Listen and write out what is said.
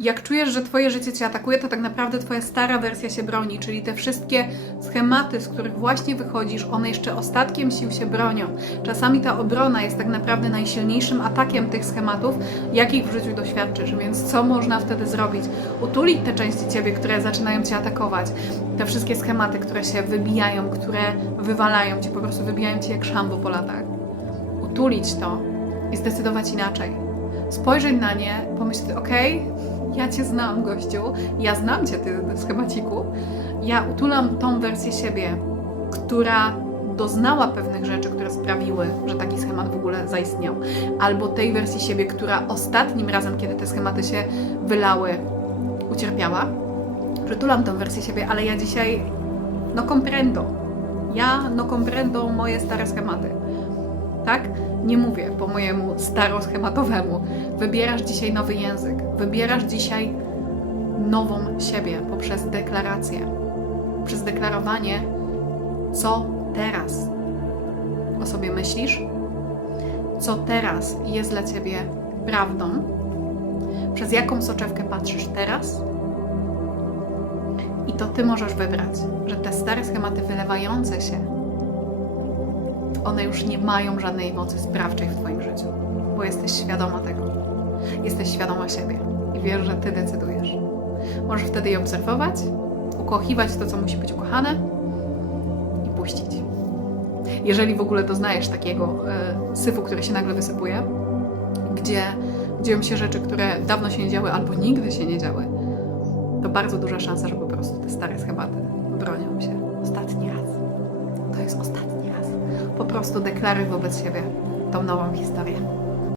Jak czujesz, że Twoje życie Cię atakuje, to tak naprawdę Twoja stara wersja się broni, czyli te wszystkie schematy, z których właśnie wychodzisz, one jeszcze ostatkiem sił się bronią. Czasami ta obrona jest tak naprawdę najsilniejszym atakiem tych schematów, jakich w życiu doświadczysz. Więc co można wtedy zrobić? Utulić te części Ciebie, które zaczynają Cię atakować. Te wszystkie schematy, które się wybijają, które wywalają Cię, po prostu wybijają Cię jak szambo po latach. Utulić to i zdecydować inaczej. Spojrzeć na nie, pomyśleć, okej, ja Cię znam, gościu, ja znam Cię, Ty, schemaciku. Ja utulam tą wersję siebie, która doznała pewnych rzeczy, które sprawiły, że taki schemat w ogóle zaistniał. Albo tej wersji siebie, która ostatnim razem, kiedy te schematy się wylały, ucierpiała. Przytulam tę wersję siebie, ale ja dzisiaj no comprendo. Ja no comprendo moje stare schematy. Tak? Nie mówię po mojemu staroschematowemu. Wybierasz dzisiaj nowy język. Wybierasz dzisiaj nową siebie poprzez deklarację. Przez deklarowanie, co teraz o sobie myślisz, co teraz jest dla ciebie prawdą, przez jaką soczewkę patrzysz teraz. I to ty możesz wybrać, że te stare schematy wylewające się one już nie mają żadnej mocy sprawczej w Twoim życiu, bo jesteś świadoma tego. Jesteś świadoma siebie i wiesz, że Ty decydujesz. Możesz wtedy je obserwować, ukochiwać to, co musi być ukochane i puścić. Jeżeli w ogóle doznajesz takiego e, syfu, który się nagle wysypuje, gdzie dzieją się rzeczy, które dawno się nie działy albo nigdy się nie działy, to bardzo duża szansa, że po prostu te stare schematy bronią się. Ostatni raz. To jest ostatni. Po prostu deklaruj wobec siebie tą nową historię.